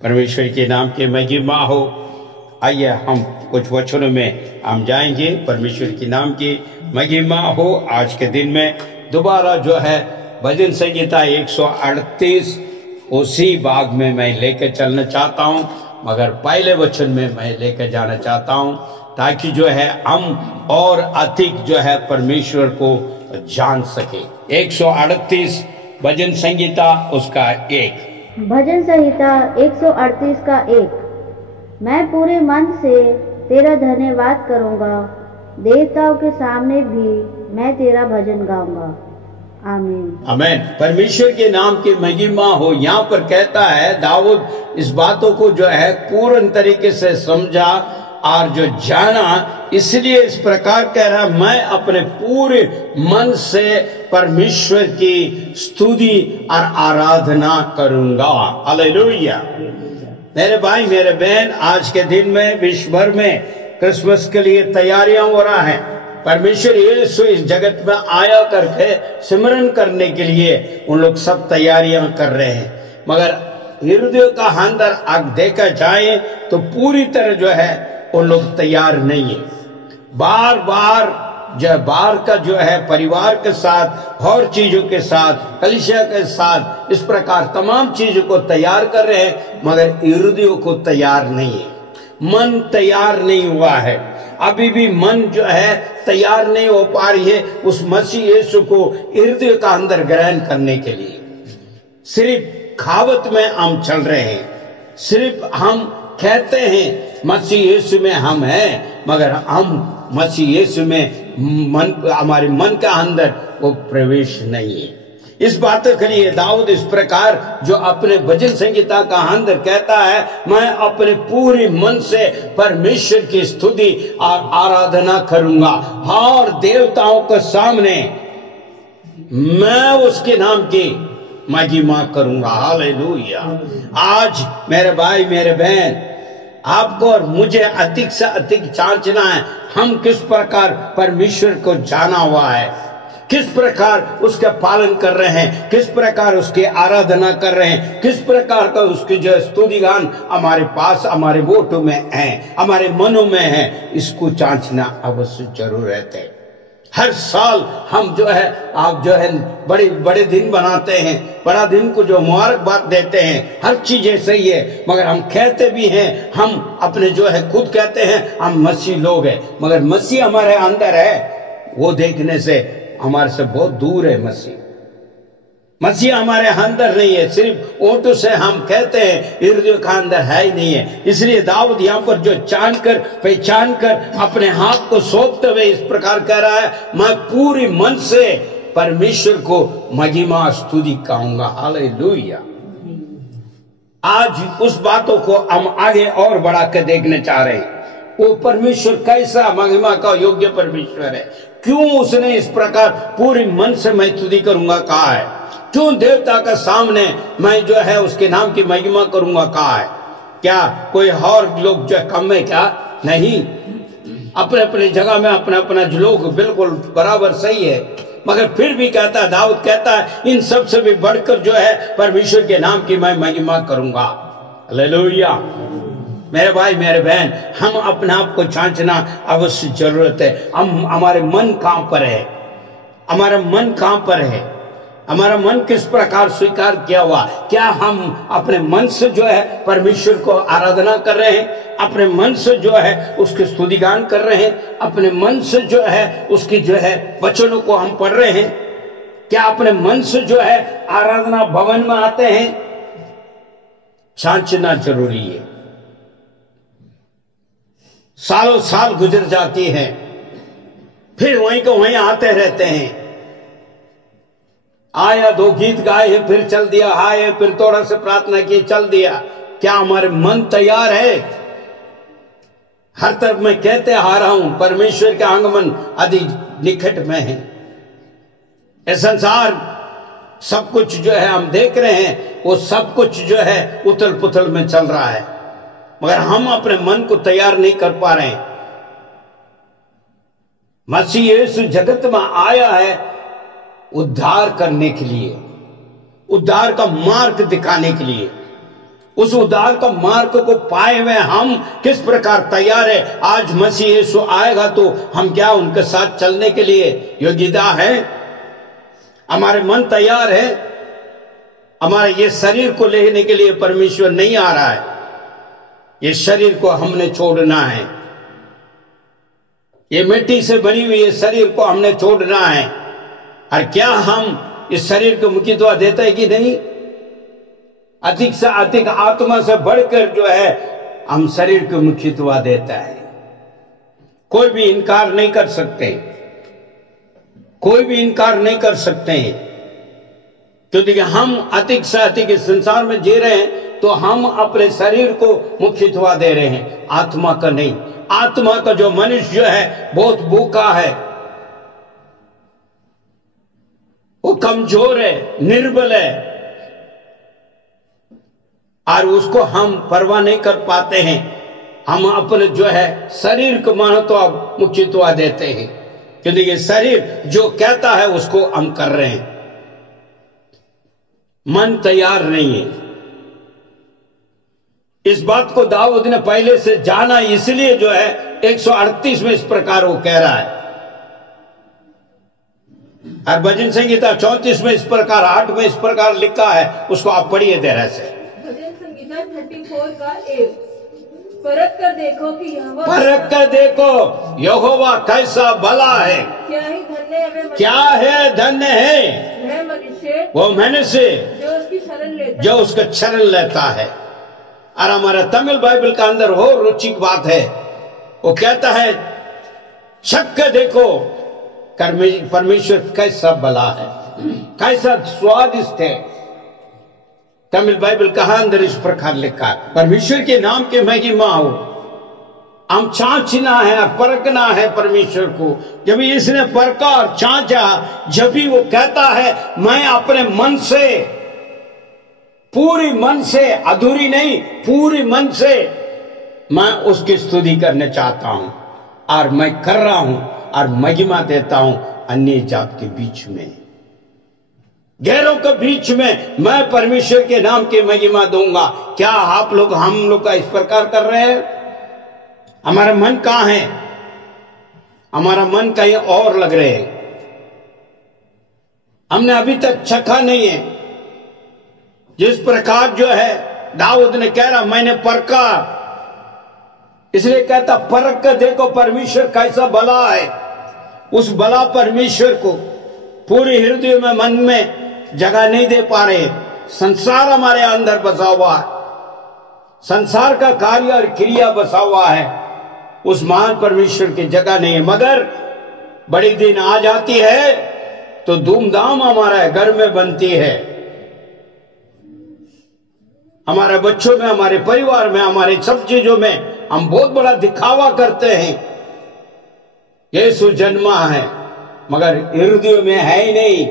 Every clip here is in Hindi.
परमेश्वर के नाम की महिमा हो। आइए हम कुछ वचनों में हम जाएंगे। परमेश्वर के नाम की महिमा हो। आज के दिन में दोबारा जो है भजन संहिता 138 उसी भाग में मैं लेकर चलना चाहता हूं, मगर पहले वचन में मैं लेकर जाना चाहता हूं ताकि जो है हम और अधिक जो है परमेश्वर को जान सके। 138 भजन संहिता उसका 1। भजन संहिता 138 का 1। मैं पूरे मन से तेरा धन्यवाद करूंगा, देवताओं के सामने भी मैं तेरा भजन गाऊंगा। आमीन। आमीन। परमेश्वर के नाम की महिमा हो। यहाँ पर कहता है दाऊद इस बातों को जो है पूर्ण तरीके से समझा और जो जाना, इसलिए इस प्रकार कह रहा, मैं अपने पूरे मन से परमेश्वर की स्तुति और आराधना करूंगा। हालेलुया। मेरे भाई मेरे बहन, आज के दिन में विश्व भर में क्रिसमस के लिए तैयारियां हो रहा है। परमेश्वर यीशु इस जगत में आया करके सिमरन करने के लिए उन लोग सब तैयारियां कर रहे हैं, मगर हृदय का अंदर आग देखा जाए तो पूरी तरह जो है उन लोग तैयार नहीं है। बार बार का जो है परिवार के साथ और चीजों के साथ कलीसिया के साथ इस प्रकार तमाम चीजों को तैयार कर रहे हैं, मगर हृदयों को तैयार नहीं है। मन तैयार नहीं हुआ है। अभी भी मन जो है तैयार नहीं हो पा रही है उस मसीह यीशु को हृदय का अंदर ग्रहण करने के लिए। सिर्फ खावत में हम चल रहे हैं, सिर्फ हम कहते हैं मसीह यीशु में हम हैं, मगर हम मसीह यीशु में हमारे मन का अंदर वो प्रवेश नहीं है। इस बात के लिए दाऊद इस प्रकार जो अपने भजन संहिता का अंदर कहता है, मैं अपने पूरे मन से परमेश्वर की स्तुति और आराधना करूंगा और देवताओं के सामने मैं उसके नाम की महिमा करूंगा। हालेलुया। आज मेरे भाई मेरे बहन, आपको और मुझे अधिक से अधिक जांचना है हम किस प्रकार परमेश्वर को जाना हुआ है, किस प्रकार उसका पालन कर रहे हैं, किस प्रकार उसकी आराधना कर रहे हैं, किस प्रकार का उसकी जो स्तुति गान हमारे पास हमारे वोटों में है, हमारे मनों में है। इसको जांचना अवश्य जरूर रहते हैं। हर साल हम जो है आप जो है बड़े बड़े दिन बनाते हैं, बड़ा दिन को जो मुबारकबाद देते हैं, हर चीजें सही है, मगर हम कहते भी हैं, हम अपने जो है खुद कहते हैं हम मसीह लोग हैं, मगर मसीह हमारे अंदर है वो देखने से हमारे से बहुत दूर है। मसीह हमारे अंदर नहीं है, सिर्फ ओंठों से हम कहते हैं, हृदय का अंदर है ही नहीं है। इसलिए दाऊद यहाँ पर जो जानकर पहचान कर अपने हाथ को सौंपते हुए इस प्रकार कह रहा है, मैं पूरी मन से परमेश्वर को महिमा स्तुति कहूंगा। हालेलुया। आज उस बातों को हम आगे और बढ़ा कर देखने चाह रहे हैं। वो परमेश्वर कैसा महिमा का योग्य परमेश्वर है, क्यों उसने इस प्रकार पूरी मन से मैं स्तुति करूंगा कहा है, क्यों देवता का सामने मैं जो है उसके नाम की महिमा करूंगा कहा है। क्या कोई और लोग जो कम है क्या? नहीं, अपने अपने जगह में अपना अपना लोग बिल्कुल बराबर सही है, मगर फिर भी कहता है, दाऊद कहता है, इन सब से भी बढ़कर जो है परमेश्वर के नाम की मैं महिमा करूंगा। हालेलुया। मेरे भाई मेरे बहन, हम अपने आप को जांचना अवश्य जरूरत है। हमारे मन कहां पर है, हमारा मन कहां पर है, हमारा मन किस प्रकार स्वीकार किया हुआ। क्या हम अपने मन से जो है परमेश्वर को आराधना कर रहे हैं, अपने मन से जो है उसके स्तुति गान कर रहे हैं, अपने मन से जो है उसकी जो है वचनों को हम पढ़ रहे हैं, क्या अपने मन से जो है आराधना भवन में आते हैं? जांचना जरूरी है। सालों साल गुजर जाती है, फिर वहीं को वहीं आते रहते हैं। आया, 2 गीत गाए, फिर चल दिया, आए फिर थोड़ा से प्रार्थना की, चल दिया। क्या हमारे मन तैयार है? हर तरफ मैं कहते आ रहा हूं परमेश्वर का आगमन अति निकट में है। ये संसार सब कुछ जो है हम देख रहे हैं, वो सब कुछ जो है उथल पुथल में चल रहा है, मगर हम अपने मन को तैयार नहीं कर पा रहे हैं। मसीह यीशु जगत में आया है उद्धार करने के लिए, उद्धार का मार्ग दिखाने के लिए। उस उद्धार का मार्ग को पाए हुए हम किस प्रकार तैयार है? आज मसीह यीशु आएगा तो हम क्या उनके साथ चलने के लिए योग्यता है? हमारे मन तैयार है? हमारे ये शरीर को लेने के लिए परमेश्वर नहीं आ रहा है। ये शरीर को हमने छोड़ना है। ये मिट्टी से बनी हुई ये शरीर को हमने छोड़ना है। और क्या हम इस शरीर को मुख्यत्व देते हैं कि नहीं? अधिक से अधिक आत्मा से बढ़कर जो है हम शरीर को मुख्यत्व देता है। कोई भी इनकार नहीं कर सकते, कोई भी इनकार नहीं कर सकते, क्योंकि हम अधिक से अधिक इस संसार में जी रहे हैं तो हम अपने शरीर को मुख्यत्व दे रहे हैं, आत्मा का नहीं। आत्मा का जो मनुष्य है बहुत भूखा है, वो कमजोर है, निर्बल है, और उसको हम परवाह नहीं कर पाते हैं। हम अपने जो है शरीर को महत्व मुख्यत्व देते हैं, क्योंकि ये शरीर जो कहता है उसको हम कर रहे हैं। मन तैयार नहीं है। इस बात को दाऊद ने पहले से जाना, इसलिए जो है 138 में इस प्रकार वो कह रहा है। और भजन संगीता 34 में इस प्रकार, 8 में इस प्रकार लिखा है, उसको आप पढ़िए देर से। भजन संगीता 34 का 1, परख कर देखो कि यहोवा, परख कर देखो यहोवा कैसा भला है, क्या ही धन्य है वह, क्या है धन्य है वह मनुष्य वो मनुष्य जो उसकी शरण लेता, जो उसका शरण लेता है। और हमारा तमिल बाइबल का अंदर हो रुचिक बात है, वो कहता है छक कर देखो परमेश्वर कैसा भला है, कैसा स्वादिष्ट है। तमिल बाइबल कहा अंदर इस प्रकार लिखा है, परमेश्वर के नाम की महिमा हो। हम चाचना है और परखना है परमेश्वर को। जब इसने परखा और चाचा, जब भी वो कहता है मैं अपने मन से, पूरी मन से, अधूरी नहीं, पूरी मन से मैं उसकी स्तुति करना चाहता हूं, और मैं कर रहा हूं और महिमा देता हूं अन्य जात के बीच में, गैरों के बीच में मैं परमेश्वर के नाम की महिमा दूंगा। क्या आप लोग, हम लोग का इस प्रकार कर रहे हैं? हमारा मन कहां है? हमारा मन कहीं और लग रहे हैं। हमने अभी तक चखा नहीं है। जिस प्रकार जो है दाऊद ने कह रहा मैंने परखा, इसलिए कहता परख कर देखो परमेश्वर कैसा भला है। उस भला परमेश्वर को पूरे हृदय में, मन में जगह नहीं दे पा रहे। संसार हमारे अंदर बसा हुआ है, संसार का कार्य और क्रिया बसा हुआ है, उस महान परमेश्वर की जगह नहीं है। मगर बड़ी दिन आ जाती है तो धूमधाम हमारा घर में बनती है, हमारे बच्चों में, हमारे परिवार में, हमारे सब चीजों में हम बहुत बड़ा दिखावा करते हैं। यीशु जन्मा है मगर हृदय में है ही नहीं,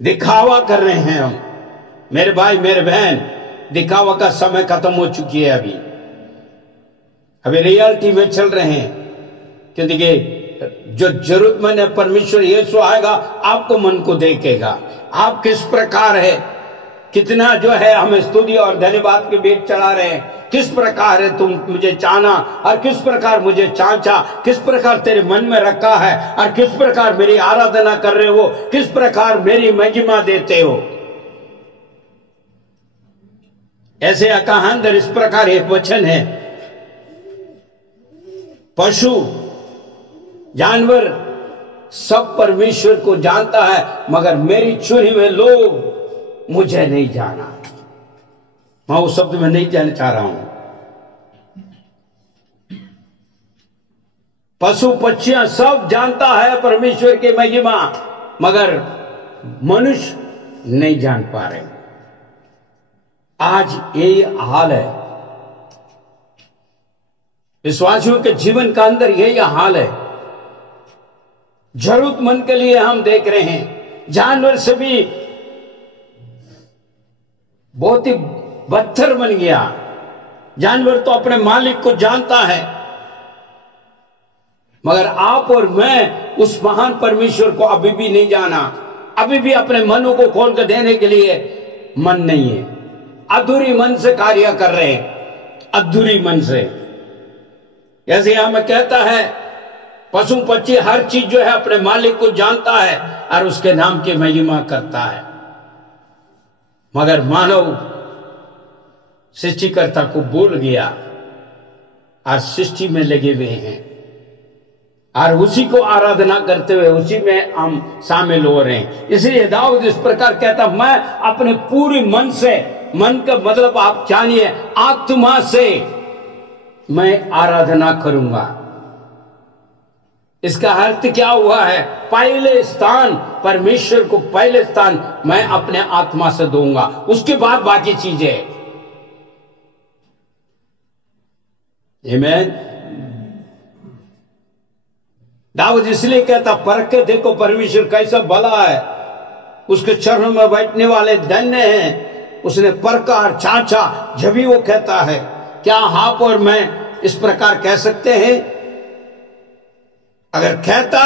दिखावा कर रहे हैं हम। मेरे भाई मेरे बहन, दिखावा का समय खत्म हो चुकी है। अभी रियलिटी में चल रहे हैं, क्योंकि जो जरूरतमंद है परमेश्वर यीशु आएगा, आपको मन को देखेगा आप किस प्रकार है, कितना जो है हमें स्तुति और धन्यवाद के बीच चला रहे हैं। किस प्रकार है तुम मुझे चाहना और किस प्रकार मुझे चाचा, किस प्रकार तेरे मन में रखा है और किस प्रकार मेरी आराधना कर रहे हो, किस प्रकार मेरी महिमा देते हो। ऐसे कहा अंदर इस प्रकार एक वचन है, पशु जानवर सब परमेश्वर को जानता है मगर मेरी चुने हुए लोग मुझे नहीं जाना। मैं उस शब्द में नहीं जाना चाह रहा हूं। पशु पक्षियां सब जानता है परमेश्वर की महिमा, मगर मनुष्य नहीं जान पा रहे। आज यही हाल है, विश्वासियों के जीवन का अंदर यही हाल है। जरूरतमंद के लिए हम देख रहे हैं, जानवर से भी बहुत ही बदतर बन गया। जानवर तो अपने मालिक को जानता है, मगर आप और मैं उस महान परमेश्वर को अभी भी नहीं जाना। अभी भी अपने मनों को खोल कर देने के लिए मन नहीं है, अधूरी मन से कार्य कर रहे हैं, अधूरी मन से। जैसे यहां में कहता है पशु पक्षी हर चीज जो है अपने मालिक को जानता है और उसके नाम की महिमा करता है, मगर मानव सृष्टिकर्ता को भूल गया और सृष्टि में लगे हुए हैं और उसी को आराधना करते हुए उसी में हम शामिल हो रहे हैं। इसलिए दाऊद इस प्रकार कहता, मैं अपने पूरे मन से, मन का मतलब आप जानिए आत्मा से मैं आराधना करूंगा। इसका अर्थ क्या हुआ है? पहले स्थान परमेश्वर को, पहले स्थान मैं अपने आत्मा से दूंगा, उसके बाद बाकी चीजें। आमीन। दाऊद इसलिए कहता, परख के देखो परमेश्वर कैसा भला है, उसके चरणों में बैठने वाले धन्य हैं। उसने परखा और चाचा, जब भी वो कहता है। क्या आप और मैं इस प्रकार कह सकते हैं? अगर कहता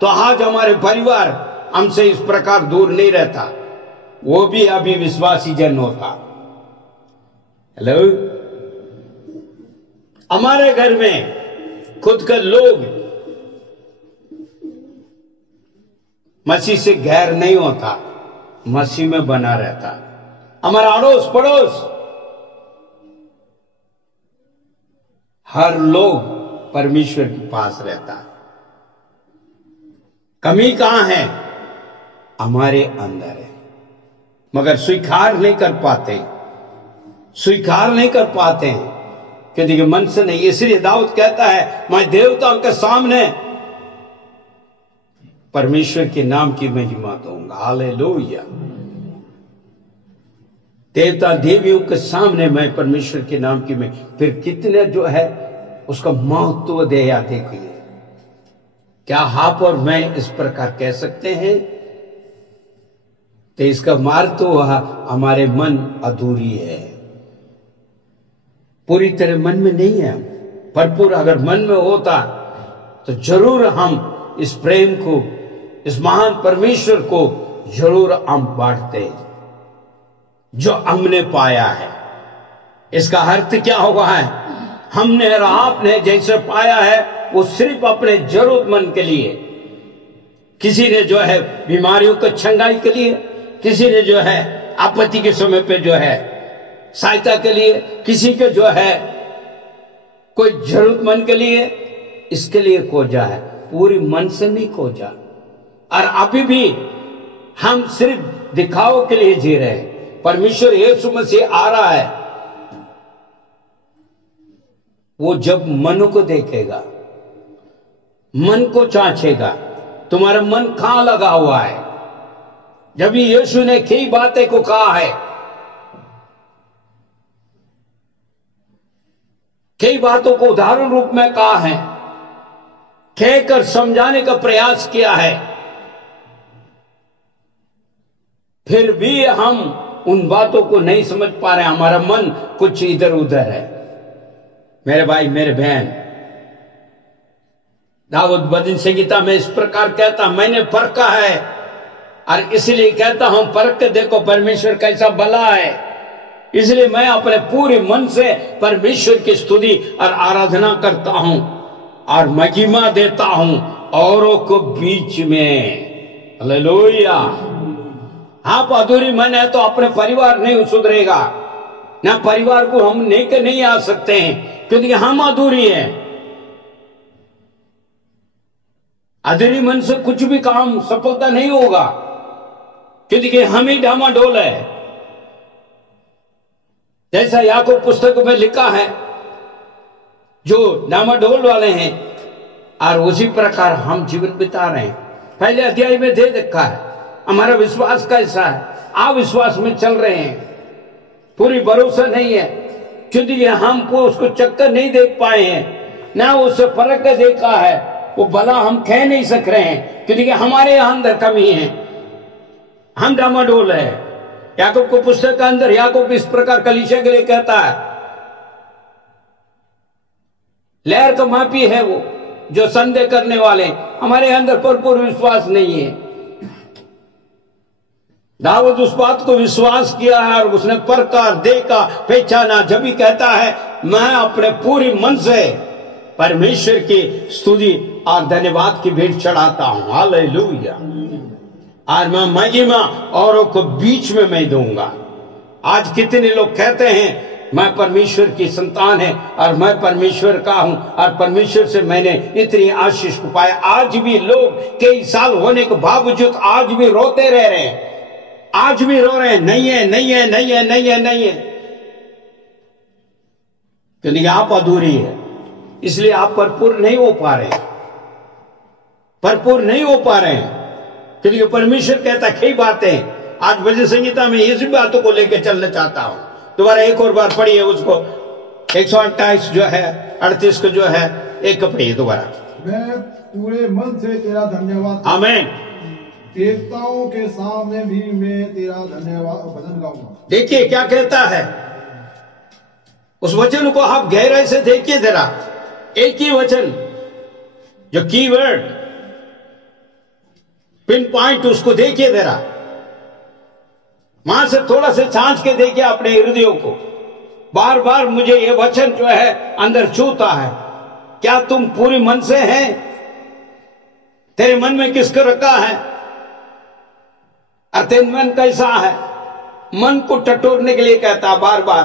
तो आज हमारे परिवार हमसे इस प्रकार दूर नहीं रहता, वो भी अभी विश्वासी जन होता। हेलो, हमारे घर में खुद के लोग मसीह से गैर नहीं होता, मसीह में बना रहता। हमारा अड़ोस पड़ोस हर लोग परमेश्वर के पास रहता। कमी कहां है? हमारे अंदर है, मगर स्वीकार नहीं कर पाते, स्वीकार नहीं कर पाते हैं क्योंकि मन से नहीं। इसलिए दाऊद कहता है, मैं देवताओं के सामने परमेश्वर के नाम की महिमा दूंगा। हालेलुया। देवता देवियों के सामने मैं परमेश्वर के नाम की में, फिर कितने जो है उसका महत्व दे या देखिए। क्या आप और मैं इस प्रकार कह सकते हैं? तो इसका मार्ग तो हमारे मन अधूरी है, पूरी तरह मन में नहीं है। भरपूर अगर मन में होता तो जरूर हम इस प्रेम को, इस महान परमेश्वर को जरूर हम बांटते जो हमने पाया है। इसका अर्थ क्या होगा है? हमने और आपने जैसे पाया है वो सिर्फ अपने जरूरतमंद के लिए, किसी ने जो है बीमारियों को छंगाई के लिए, किसी ने जो है आपत्ति के समय पे जो है सहायता के लिए, किसी के जो है कोई जरूरतमंद के लिए, इसके लिए खोजा है, पूरी मन से नहीं खोजा। और अभी भी हम सिर्फ दिखाओ के लिए जी रहे हैं। परमेश्वर यीशु मसीह आ रहा है, वो जब मन को देखेगा, मन को चाचेगा, तुम्हारा मन कहां लगा हुआ है। जब यीशु ने कई बातें को कहा है, कई बातों को उदाहरण रूप में कहा है, कहकर समझाने का प्रयास किया है, फिर भी हम उन बातों को नहीं समझ पा रहे। हमारा मन कुछ इधर उधर है। मेरे भाई, मेरे बहन, दाऊद भजन संगीता में इस प्रकार कहता, मैंने परखा है और इसलिए कहता हूं, परख के देखो परमेश्वर कैसा भला है। इसलिए मैं अपने पूरे मन से परमेश्वर की स्तुति और आराधना करता हूं और महिमा देता हूं औरों को बीच में। हालेलुया। आप अधूरी मन है तो अपने परिवार नहीं सुधरेगा ना, परिवार को हम नहीं आ सकते हैं क्योंकि हम अधूरी हैं। अधूरी मन से कुछ भी काम सफलता नहीं होगा क्योंकि हम ही डामाडोल है। जैसा याकूब पुस्तक में लिखा है, जो डामाडोल वाले हैं, और उसी प्रकार हम जीवन बिता रहे हैं। पहले अध्याय में दे रखा है हमारा विश्वास कैसा है। अविश्वास में चल रहे हैं, पूरी भरोसा नहीं है क्योंकि हम उसको चक्कर नहीं देख पाए हैं, ना उससे फर्क देखा है। वो भला हम कह नहीं सक रहे हैं क्योंकि हमारे अंदर कमी है, हम डामाडोल है। याकूब को पुस्तक के अंदर याकूब इस प्रकार कलीसिया के लिए कहता है, लहर का मापी है वो जो संदेह करने वाले, हमारे अंदर भरपूर विश्वास नहीं है। दाऊद उस बात को विश्वास किया है और उसने परखा, देखा, पहचाना। जब भी कहता है मैं अपने पूरे मन से परमेश्वर की स्तुति और धन्यवाद की भेंट चढ़ाता हूं। हालेलुया। और मैं महिमा औरों को बीच में मैं दूंगा। आज कितने लोग कहते हैं मैं परमेश्वर की संतान है और मैं परमेश्वर का हूं और परमेश्वर से मैंने इतनी आशीष को पाया। आज भी लोग कई साल होने के बावजूद आज भी रोते रह रहे हैं, आज भी रो रहे हैं, नहीं है, नहीं है, नहीं है, नहीं है, नहीं है, क्योंकि आप अधूरी है, इसलिए आप भरपूर नहीं हो पा रहे, भरपूर नहीं हो पा रहे हैं। क्योंकि परमेश्वर कहता कई बातें, आज भजन संहिता में इसी बातों को लेकर चलना चाहता हूं। दोबारा एक और बार पढ़िए उसको, 128 जो है 38 को जो है एक पढ़िए दोबारा। मैं पूरे मन से तेरा धन्यवाद, आमीन। देवताओं के सामने भी मैं तेरा धन्यवाद भजन गाऊंगा। देखिए क्या कहता है, उस वचन को आप गहराई से देखिए जरा। एक ही वचन जो कीवर्ड पिन पॉइंट उसको देखिए जरा, वहां से थोड़ा से छांच के देखिए अपने हृदयों को। बार बार मुझे ये वचन जो है अंदर छूता है। क्या तुम पूरे मन से हैं? तेरे मन में किसको रखा है? और तेरा मन कैसा है? मन को टटोरने के लिए कहता बार बार।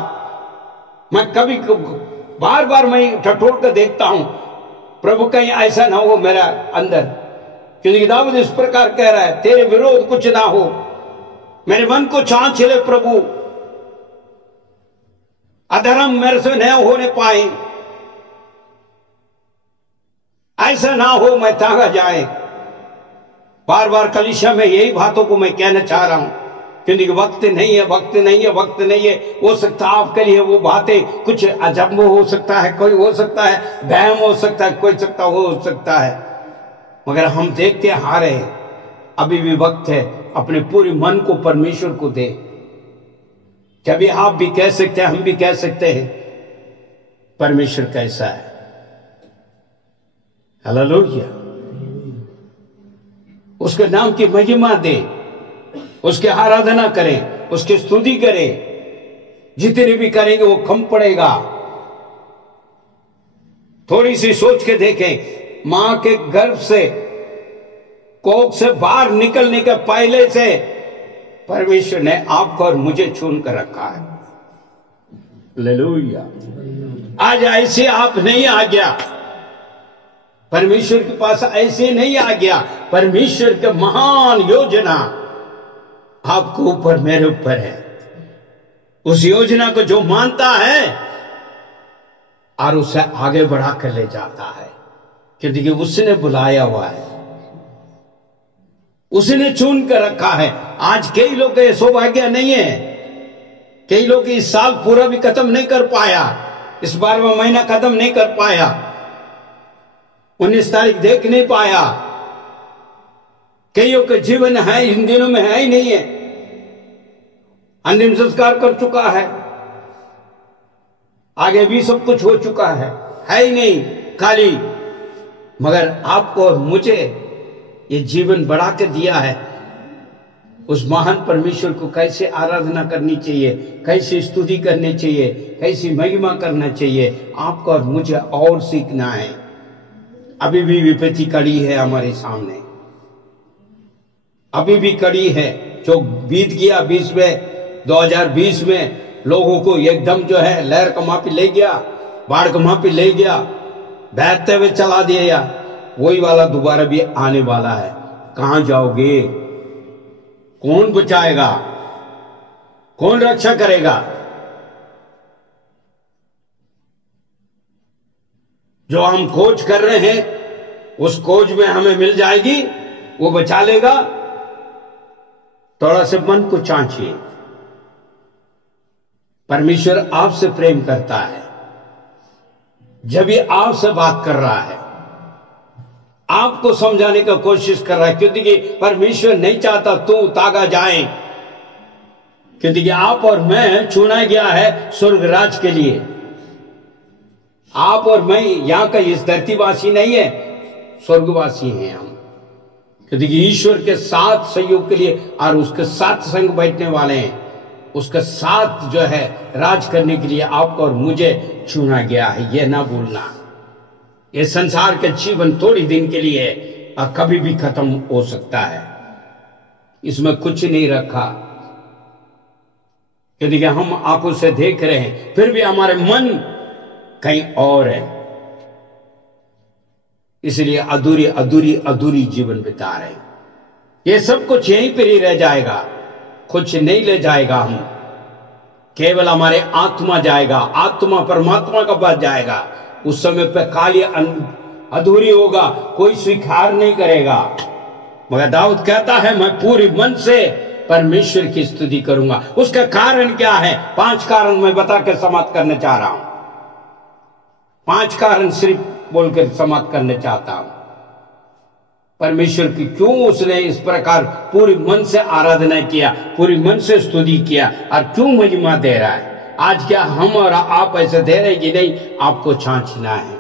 मैं कभी बार बार मैं टटोर कर देखता हूं, प्रभु कहीं ऐसा ना हो मेरा अंदर, क्योंकि दाऊद इस प्रकार कह रहा है तेरे विरोध कुछ ना हो, मेरे मन को छांछ ले प्रभु, अधर्म मेरे से न होने पाए, ऐसा ना हो मैं तागा जाए। बार बार कलीसिया में यही बातों को मैं कहना चाह रहा हूं, क्योंकि वक्त नहीं है, वक्त नहीं है, वक्त नहीं है। हो सकता है आपके लिए वो बातें कुछ अजब हो सकता है, कोई हो सकता है वहम हो सकता है, कोई सकता हो सकता है, मगर हम देखते आ रहे हैं अभी भी वक्त है अपने पूरे मन को परमेश्वर को दे। कभी आप भी कह सकते हैं, हम भी कह सकते हैं परमेश्वर कैसा है। हालेलुया। उसके नाम की महिमा दे, उसकी आराधना करें, उसकी स्तुति करें। जितने भी करेंगे वो कम पड़ेगा। थोड़ी सी सोच के देखें, मां के गर्भ से, कोख से बाहर निकलने के पहले से परमेश्वर ने आपको और मुझे चुन कर रखा है। हालेलुया। आज ऐसे आप नहीं आ गया, परमेश्वर के पास ऐसे नहीं आ गया। परमेश्वर की महान योजना आपको ऊपर, मेरे ऊपर है। उस योजना को जो मानता है और उसे आगे बढ़ा कर ले जाता है, क्योंकि उसने बुलाया हुआ है, उसने चुन कर रखा है। आज कई लोग का सौभाग्य नहीं है, कई लोग इस साल पूरा भी खत्म नहीं कर पाया, इस 12वां महीना खत्म नहीं कर पाया, 19 तारीख देख नहीं पाया। कईयों का जीवन है इन दिनों में है ही नहीं है, अंतिम संस्कार कर चुका है, आगे भी सब कुछ हो चुका है ही नहीं, खाली। मगर आपको और मुझे ये जीवन बढ़ा के दिया है। उस महान परमेश्वर को कैसे आराधना करनी चाहिए, कैसे स्तुति करनी चाहिए, कैसी महिमा करना चाहिए, आपको और मुझे और सीखना है। अभी भी विपत्ति कड़ी है हमारे सामने, अभी भी कड़ी है। जो बीत गया 2020 में लोगों को एकदम जो है लहर कमा पे ले गया, बाढ़ कमा पे ले गया, बहते हुए चला दिया, वही वाला दोबारा भी आने वाला है। कहां जाओगे? कौन बचाएगा? कौन रक्षा करेगा? जो हम खोज कर रहे हैं उस खोज में हमें मिल जाएगी, वो बचा लेगा। थोड़ा से मन को चांचिए। परमेश्वर आपसे प्रेम करता है, जब ये आपसे बात कर रहा है, आपको समझाने का कोशिश कर रहा है, क्योंकि परमेश्वर नहीं चाहता तू तागा जाए, क्योंकि आप और मैं चुना गया है स्वर्ग राज के लिए। आप और मैं यहां का इस धरतीवासी नहीं है, स्वर्गवासी हैं हम। क्योंकि ईश्वर के साथ सहयोग के लिए और उसके साथ संग बैठने वाले हैं, उसके साथ जो है राज करने के लिए आपको और मुझे चुना गया है। यह ना भूलना। ये संसार के जीवन थोड़ी दिन के लिए है और कभी भी खत्म हो सकता है। इसमें कुछ नहीं रखा। यदि हम आंखों से देख रहे हैं फिर भी हमारे मन कहीं और है, इसलिए अधूरी अधूरी अधूरी जीवन बिता रहे हैं। ये सब कुछ यहीं पर ही रह जाएगा, कुछ नहीं ले जाएगा। हम केवल हमारे आत्मा जाएगा, आत्मा परमात्मा का पास जाएगा। उस समय पे काली अधूरी होगा, कोई स्वीकार नहीं करेगा। मगर दाऊद कहता है मैं पूरी मन से परमेश्वर की स्तुति करूंगा। उसका कारण क्या है? 5 कारण मैं बता के समाप्त करने चाह रहा हूं। 5 कारण सिर्फ बोलकर समाप्त करने चाहता हूं। परमेश्वर की क्यों उसने इस प्रकार पूरी मन से आराधना किया, पूरी मन से स्तुति किया और क्यों महिमा दे रहा है। आज क्या हम और आप ऐसे दे रहे कि नहीं? आपको छांचना है।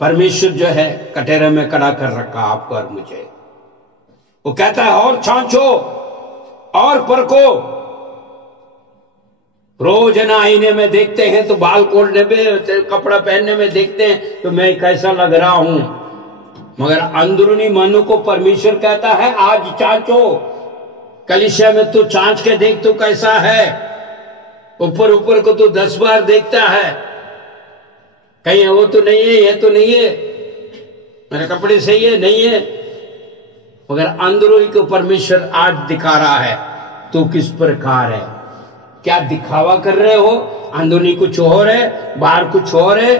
परमेश्वर जो है कटोरे में कड़ा कर रखा आपको और मुझे। वो कहता है और छांचो और परखो। रोज ना आईने में देखते हैं तो बाल खोलने में, कपड़ा पहनने में देखते हैं तो मैं कैसा लग रहा हूं, मगर अंदरूनी मन को परमेश्वर कहता है आज छांचो। कलीसिया में तू छांच के देख तू कैसा है। ऊपर ऊपर को तू 10 बार देखता है, कहीं वो तो नहीं है, ये तो नहीं है, मेरे कपड़े सही है नहीं है, मगर अंदरूनी को परमेश्वर आज दिखा रहा है तू किस प्रकार है। क्या दिखावा कर रहे हो? अंदरूनी कुछ और है, बाहर कुछ और है।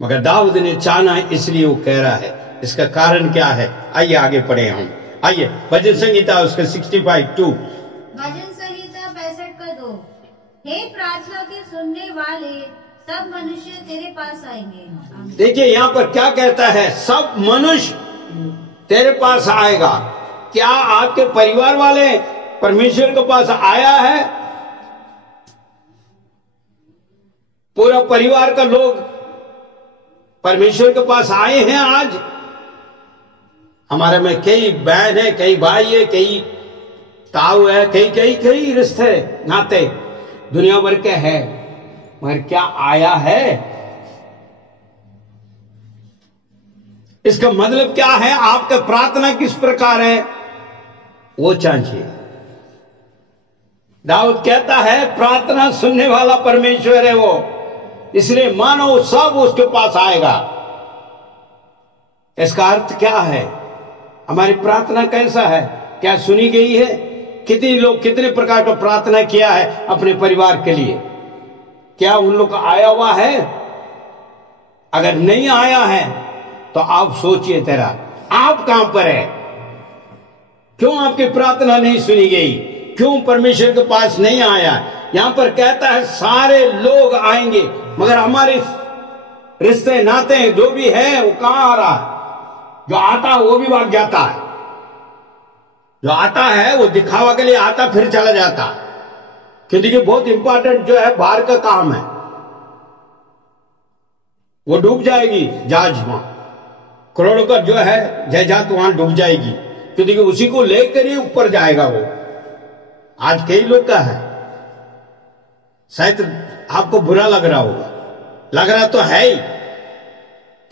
मगर दाऊद ने चाहा इसलिए वो कह रहा है। इसका कारण क्या है? आइए आगे पढ़े हम। आइए भजन संहिता उसके 65:2। भजन संहिता 65:2। हे प्रार्थना के सुनने वाले सब मनुष्य तेरे पास आएंगे। देखिए यहां पर क्या कहता है? सब मनुष्य तेरे पास आएगा। क्या आपके परिवार वाले परमेश्वर के पास आया है? पूरा परिवार का लोग परमेश्वर के पास आए हैं आज? हमारे में कई बहन है, कई भाई है, कई ताऊ है, कई रिश्ते नाते दुनिया भर के हैं, मगर क्या आया है? इसका मतलब क्या है? आपका प्रार्थना किस प्रकार है वो चाहिए। दाऊद कहता है प्रार्थना सुनने वाला परमेश्वर है वो, इसलिए मानो सब उसके पास आएगा। इसका अर्थ क्या है? हमारी प्रार्थना कैसा है? क्या सुनी गई है? कितने लोग कितने प्रकार का प्रार्थना किया है अपने परिवार के लिए? क्या उन लोग का आया हुआ है? अगर नहीं आया है तो आप सोचिए तेरा आप कहां पर है? क्यों आपकी प्रार्थना नहीं सुनी गई? क्यों परमेश्वर के पास नहीं आया? यहां पर कहता है सारे लोग आएंगे, मगर हमारे रिश्ते नाते जो भी है वो कहां आ रहा है? जो आता है वो भी भाग जाता है। जो आता है वो दिखावा के लिए आता फिर चला जाता है, क्योंकि बहुत इंपॉर्टेंट जो है बाहर का काम है वो डूब जाएगी जहाज वहां, करोड़ों का जो है जहाज वहां डूब जाएगी, क्योंकि उसी को लेकर ही ऊपर जाएगा वो। आज कई लोग का है, शायद आपको बुरा लग रहा होगा, लग रहा तो है ही,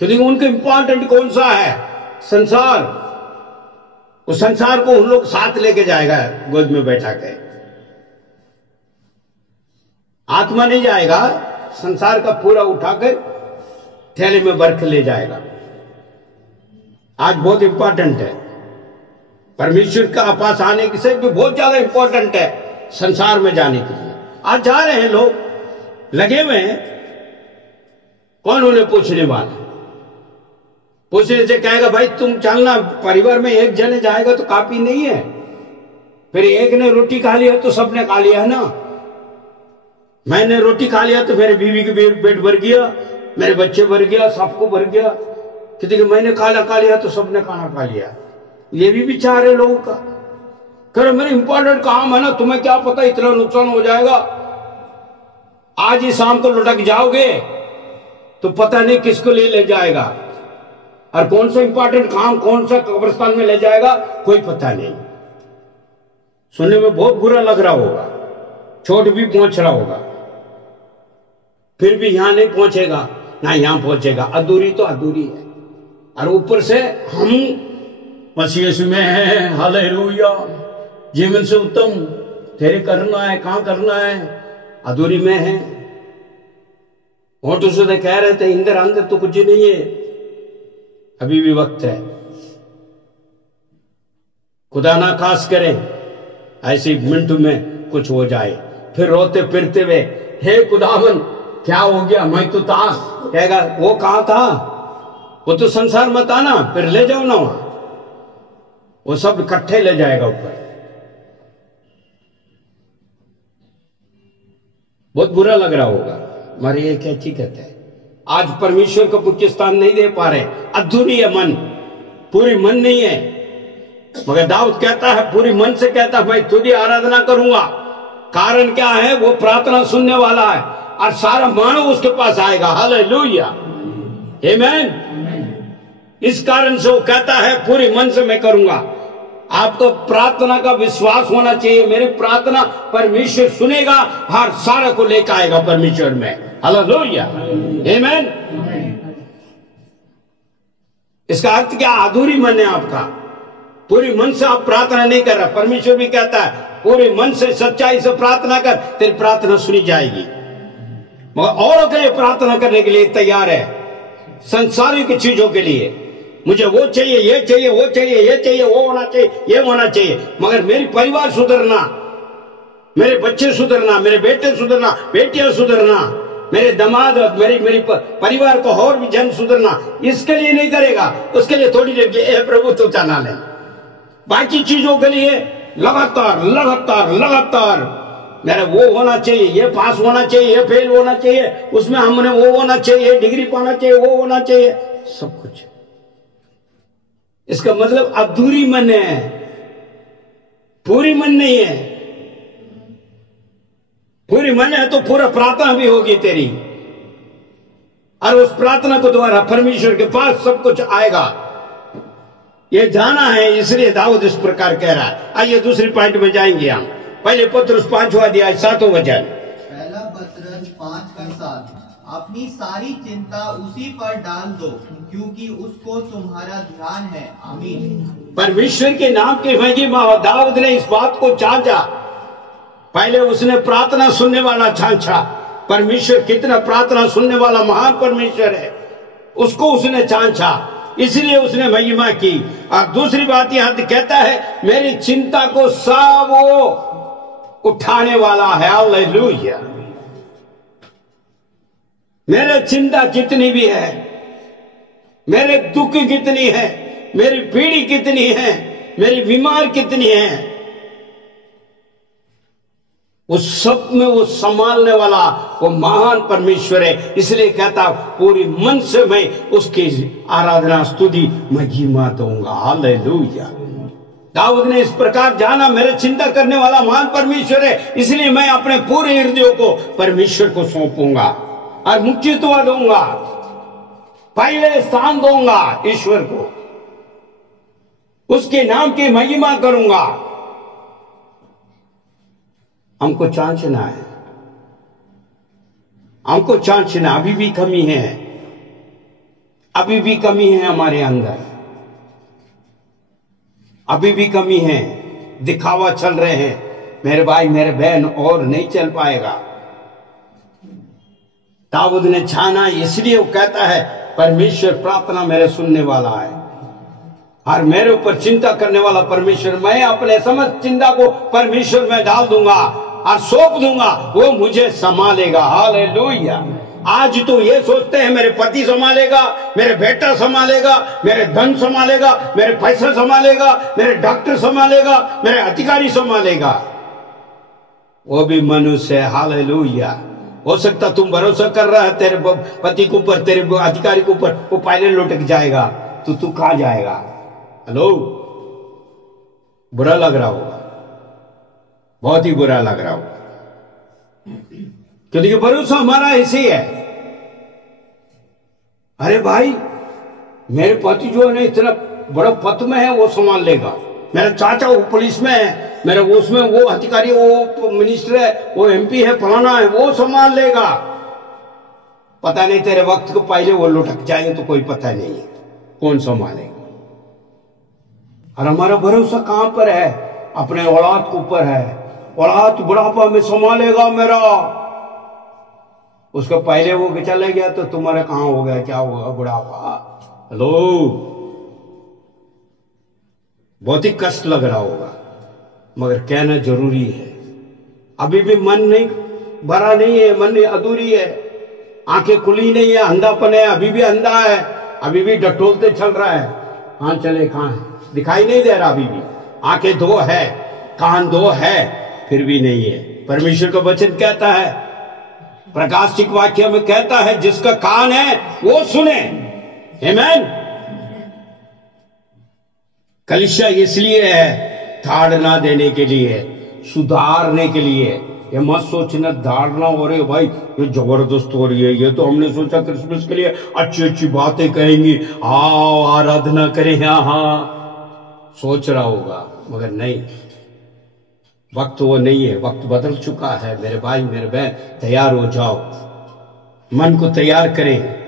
क्योंकि उनका इंपॉर्टेंट कौन सा है? संसार। उस संसार को उन लोग साथ लेके जाएगा गोद में बैठा के। आत्मा नहीं जाएगा, संसार का पूरा उठाकर थैले में भर के ले जाएगा। आज बहुत इंपॉर्टेंट है, परमेश्वर का पास आने की से भी बहुत ज्यादा इंपॉर्टेंट है संसार में जाने के लिए। आज जा रहे हैं लोग, लगे हुए हैं, कौन उन्हें पूछने वाला? पूछने से कहेगा भाई तुम चलना, परिवार में एक जने जाएगा तो काफी नहीं है, फिर एक ने रोटी खा लिया तो सबने खा लिया है ना। मैंने रोटी खा लिया तो मेरे बीवी के पेट भर गया, मेरे बच्चे भर गया, सबको भर गया, क्योंकि मैंने खाना खा लिया तो सबने खाना खा लिया। ये भी विचार है लोगों का। करो मेरे इंपॉर्टेंट काम है ना, तुम्हें क्या पता इतना नुकसान हो जाएगा। आज ही शाम को लुटक जाओगे तो पता नहीं किसको ले जाएगा। और कौन सा इंपॉर्टेंट काम कौन सा कब्रिस्तान में ले जाएगा कोई पता नहीं। सुनने में बहुत बुरा लग रहा होगा, चोट भी पहुंच रहा होगा, फिर भी यहां नहीं पहुंचेगा ना यहां पहुंचेगा। अधूरी तो अधूरी है। और ऊपर से हम मसीह यीशु में हैं, हालेलुया, जीवन से उत्तम तेरे करना है, कहां करना है, अधूरी में है। होठ से कह रहे थे इंदर अंदर तो कुछ ही नहीं है, अभी भी वक्त है। खुदा ना खास करे ऐसी मिनट में कुछ हो जाए, फिर रोते फिरते हुए हे खुदावन क्या हो गया, मैं तो था, कहेगा वो कहां था, वो तो संसार मत आना, फिर ले जाओ ना वहां, वो सब इकट्ठे ले जाएगा ऊपर। बहुत बुरा लग रहा होगा। हमारी एक हकीकत है, आज परमेश्वर को मुख्य स्थान नहीं दे पा रहे, अधूरी है मन, पूरी मन नहीं है। मगर दाऊद कहता है पूरी मन से कहता है मैं तुझी आराधना करूंगा। कारण क्या है, वो प्रार्थना सुनने वाला है और सारा मानव उसके पास आएगा। हालेलुया, आमीन। इस कारण से वो कहता है पूरी मन से मैं करूंगा। आपको प्रार्थना का विश्वास होना चाहिए, मेरी प्रार्थना परमेश्वर सुनेगा, हर सारा को लेकर आएगा परमेश्वर में। हालेलुया, आमीन। इसका अर्थ क्या, अधूरी मन है आपका, पूरी मन से आप प्रार्थना नहीं कर रहा। परमेश्वर भी कहता है पूरे मन से सच्चाई से प्रार्थना कर, तेरी प्रार्थना सुनी जाएगी। मगर औरों के लिए प्रार्थना करने के लिए तैयार है, संसारिक चीजों के लिए, मुझे वो चाहिए, ये चाहिए, वो चाहिए, ये चाहिए, वो होना चाहिए, ये होना चाहिए। मगर मेरी परिवार सुधरना, मेरे बच्चे सुधरना, मेरे बेटे सुधरना, बेटियां सुधरना, मेरे दामाद, मेरी परिवार को और भी जन सुधरना, इसके लिए नहीं करेगा। उसके लिए थोड़ी देर के प्रभु तू चना ले, बाकी चीजों के लिए लगातार लगातार लगातार मेरा वो होना चाहिए, ये पास होना चाहिए, ये फेल होना चाहिए, उसमें हमने वो होना चाहिए, डिग्री पाना चाहिए, वो होना चाहिए, सब कुछ। इसका मतलब अधूरी मन है, पूरी मन नहीं है। पूरी मन है तो पूरा प्रार्थना भी होगी तेरी, और उस प्रार्थना को द्वारा परमेश्वर के पास सब कुछ आएगा। ये जाना है, इसलिए दाऊद इस प्रकार कह रहा है। आइए दूसरी पॉइंट में जाएंगे हम। पहले पत्रस 5वां अध्याय 7वां वचन। पहला पत्रस 5:7, अपनी सारी चिंता उसी पर डाल दो क्योंकि उसको तुम्हारा ध्यान है। आमीन। परमेश्वर के नाम की महिमा। दाऊद ने इस बात को जांचा, पहले उसने प्रार्थना सुनने वाला छांचा, परमेश्वर कितना प्रार्थना सुनने वाला महान परमेश्वर है, उसको उसने छांचा, इसलिए उसने महिमा की। और दूसरी बात यहां कहता है मेरी चिंता को सब वो उठाने वाला है। हालेलुया। मेरे चिंता कितनी भी है, मेरे दुख कितनी है, मेरी पीड़ी कितनी है, मेरी बीमार कितनी है, उस सब में वो संभालने वाला वो महान परमेश्वर है। इसलिए कहता पूरी मन से मैं उसकी आराधना स्तुति महिमा दूंगा। हालेलुया। दाऊद ने इस प्रकार जाना मेरे चिंता करने वाला महान परमेश्वर है, इसलिए मैं अपने पूरे हृदय को परमेश्वर को सौंपूंगा और मुख्यत्व दूंगा, पहले स्थान दूंगा ईश्वर को, उसके नाम की महिमा करूंगा। हमको जांचना है, हमको जांचना। अभी भी कमी है, अभी भी कमी है हमारे अंदर, अभी भी कमी है। दिखावा चल रहे हैं मेरे भाई मेरे बहन, और नहीं चल पाएगा। दाऊद ने छाना, इसलिए वो कहता है परमेश्वर प्रार्थना मेरे सुनने वाला है और मेरे ऊपर चिंता करने वाला परमेश्वर। मैं अपने समस्त चिंता को परमेश्वर में डाल दूंगा और सौंप दूंगा, वो मुझे संभालेगा। हालेलुया। आज तो ये सोचते हैं मेरे पति संभालेगा, मेरे बेटा संभालेगा, मेरे धन संभालेगा, मेरे पैसा संभालेगा, मेरे डॉक्टर संभालेगा, मेरे अधिकारी संभालेगा। वो भी मनुष्य है। हालेलुया। हो सकता तुम भरोसा कर रहा है तेरे पति के ऊपर, तेरे अधिकारी के ऊपर, वो पायलट लुटक जाएगा तो तू कहां जाएगा? हेलो, बुरा लग रहा होगा, बहुत ही बुरा लग रहा होगा, क्योंकि भरोसा हमारा ऐसे ही है। अरे भाई मेरे पति जो है ना इतना बड़ा पद में है, वो संभाल लेगा। मेरा चाचा वो पुलिस में है, मेरा उसमें वो अधिकारी, वो मिनिस्टर है, वो MP है, फलाना है, वो संभाल लेगा। पता नहीं तेरे वक्त को पहले वो लुटक जाए तो कोई पता नहीं है कौन संभालेगा। और हमारा भरोसा कहां पर है? अपने औलाद के ऊपर है। औलाद बुढ़ापा में संभालेगा मेरा। उसको पहले वो चले गया तो तुम्हारा कहां हो गया, क्या होगा बुढ़ापा? हेलो, बहुत ही कष्ट लग रहा होगा, मगर कहना जरूरी है। अभी भी मन नहीं भरा नहीं है, मन अधूरी है, आंखें खुली नहीं है, अंधापन है, अभी भी अंधा है, अभी भी डटोलते चल रहा है। कहां चले, कहां है, दिखाई नहीं दे रहा। अभी भी आंखें दो है, कान दो है, फिर भी नहीं है। परमेश्वर का वचन कहता है, प्रकाशिक वाक्य में कहता है, जिसका कान है वो सुने। आमीन। कलीसिया इसलिए है, ताड़ना देने के लिए, सुधारने के लिए। ये मत सोचना धारणा हो रही है भाई ये जबरदस्त हो रही है, ये तो हमने सोचा क्रिसमस के लिए अच्छी अच्छी बातें कहेंगी, आओ आराधना करें, यहाँ सोच रहा होगा, मगर नहीं, वक्त वो नहीं है, वक्त बदल चुका है। मेरे भाई मेरे बहन, तैयार हो जाओ, मन को तैयार करें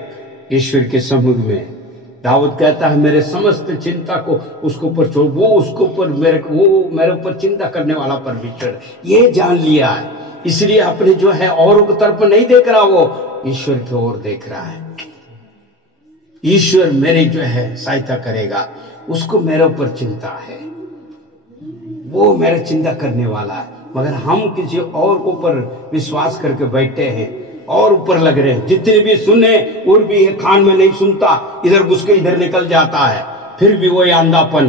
ईश्वर के सम्मुख में। दाऊद कहता है, मेरे समस्त चिंता को उसके ऊपर छोड़, वो उसके ऊपर मेरे ऊपर चिंता करने वाला परमेश्वर, ये जान लिया है। इसलिए अपने जो है औरों की तरफ नहीं देख रहा, वो ईश्वर की ओर देख रहा है। ईश्वर मेरी जो है सहायता करेगा, उसको मेरे ऊपर चिंता है, वो मेरा चिंता करने वाला है। मगर हम किसी और ऊपर विश्वास करके बैठे हैं और ऊपर लग रहे हैं। जितने भी सुने और भी कान में नहीं सुनता, इधर घुस के इधर निकल जाता है, फिर भी वही अंधापन।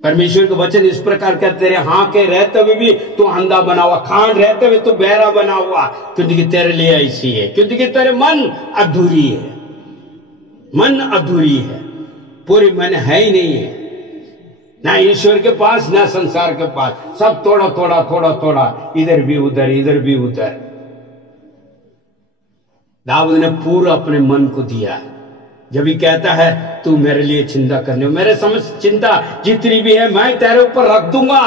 परमेश्वर का वचन इस प्रकार कहते रहे, हाँ के रहते हुए भी तू अंधा बना हुआ, कान रहते हुए तू बहरा बना हुआ, क्योंकि तेरे लिए ऐसी है, क्योंकि तेरे मन अधूरी है, मन अधूरी है, पूरी मन है ही नहीं है, ना ईश्वर के पास ना संसार के पास, सब थोड़ा थोड़ा थोड़ा थोड़ा, इधर भी उधर, इधर भी उधर। दाऊद ने पूरा अपने मन को दिया। जब भी कहता है तू मेरे लिए चिंता करने, मेरे समस्त चिंता जितनी भी है मैं तेरे ऊपर रख दूंगा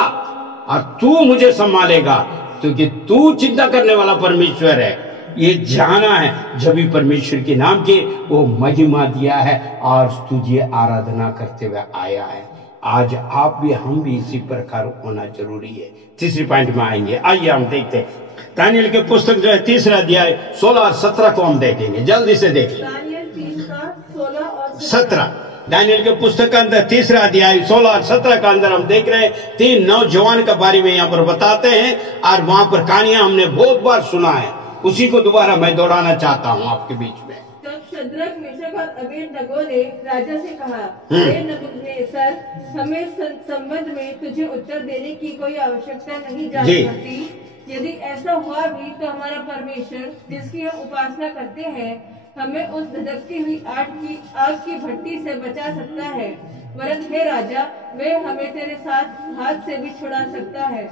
और तू मुझे संभालेगा, क्योंकि तू चिंता करने वाला परमेश्वर है। ये जाना है, जब भी परमेश्वर के नाम की वो महिमा दिया है और तुझे आराधना करते हुए आया है। आज आप भी हम भी इसी प्रकार होना जरूरी है। तीसरी पॉइंट में आएंगे, आइए हम देखते हैं। दानियल के पुस्तक जो है 3 अध्याय 16 और 17 को हम देखेंगे, जल्दी से देखें। दानियल 3 का 16 और 17 दानियल के पुस्तक के अंदर 3 अध्याय 16 और 17 का अंदर हम देख रहे हैं 3 नौजवान के बारे में यहाँ पर बताते हैं, और वहां पर कहानियां हमने बहुत बार सुना है, उसी को दोबारा मैं दोहराना चाहता हूँ आपके बीच में। तब शद्रक, मेशक और अबेदनगो ने राजा से कहा, हे नबूकदनेस्सर, हमें संबंध में तुझे उत्तर देने की कोई आवश्यकता नहीं जान पड़ती। यदि ऐसा हुआ भी तो हमारा परमेश्वर जिसकी हम उपासना करते हैं हमें उस धधकती हुई आग की भट्टी से बचा सकता है, वरन हे राजा वे हमें तेरे साथ हाथ से भी छुड़ा सकता है।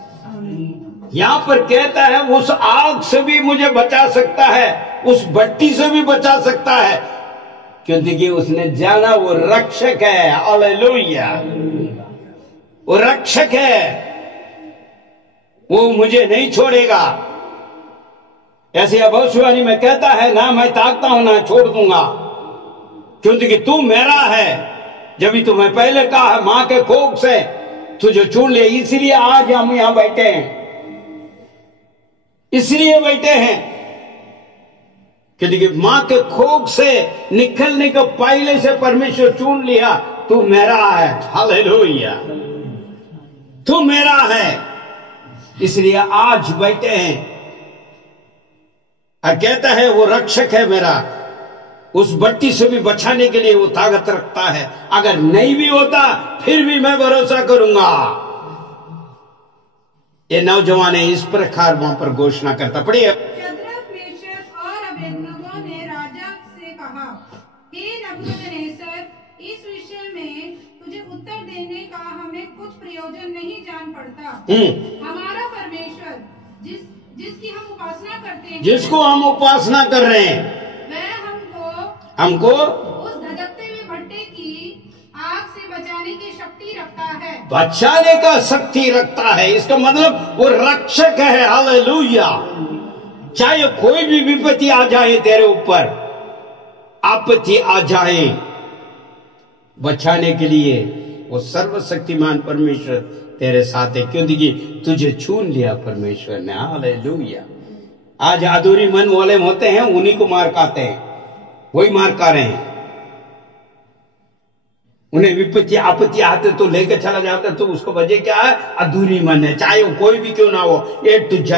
यहाँ पर कहता है उस आग से भी मुझे बचा सकता है, उस भट्टी से भी बचा सकता है, क्योंकि उसने जाना वो रक्षक है। हालेलुया, वो रक्षक है, वो मुझे नहीं छोड़ेगा। ऐसी भविष्यवाणी में कहता है, ना मैं ताकता हूं ना छोड़ दूंगा, क्योंकि तू मेरा है। जब भी तुम्हें पहले कहा है मां के कोख से तुझे चुन लिया, इसलिए आज हम यहां बैठे हैं, इसलिए बैठे हैं क्योंकि मां के कोख से निकलने के पहले से परमेश्वर चुन लिया, तू मेरा है। हालेलुया, तू मेरा है, इसलिए आज बैठे हैं। और कहता है वो रक्षक है मेरा, उस भट्टी से भी बचाने के लिए वो ताकत रखता है। अगर नहीं भी होता फिर भी मैं भरोसा करूंगा। ये नौजवान है इस प्रकार वहां पर घोषणा करता। पढ़िए। शद्रक, मेशक और अबेदनगो ने राजा से कहा, हे नबूकदनेस्सर, इस विषय में तुझे उत्तर देने का हमें कुछ प्रयोजन नहीं जान पड़ता। हमारा परमेश्वर जिसकी हम उपासना करते हैं, जिसको हम उपासना कर रहे हैं, वह हमको हमको बचाने का शक्ति रखता है। इसका मतलब वो रक्षक है। हालेलुया। चाहे कोई भी विपत्ति आ जाए तेरे ऊपर, आपत्ति आ जाए, बचाने के लिए वो सर्वशक्तिमान परमेश्वर तेरे साथ है, क्योंकि तुझे चुन लिया परमेश्वर ने। हालेलुया। आज अधूरी मन वाले होते हैं, उन्हीं को मार खाते हैं, वही मार खा रहे हैं। उन्हें विपत्ति आपत्ति आते तो लेकर चला जाता, तो उसको वजह क्या है? अधूरी मन है, चाहे वो कोई भी क्यों ना हो, A to Z।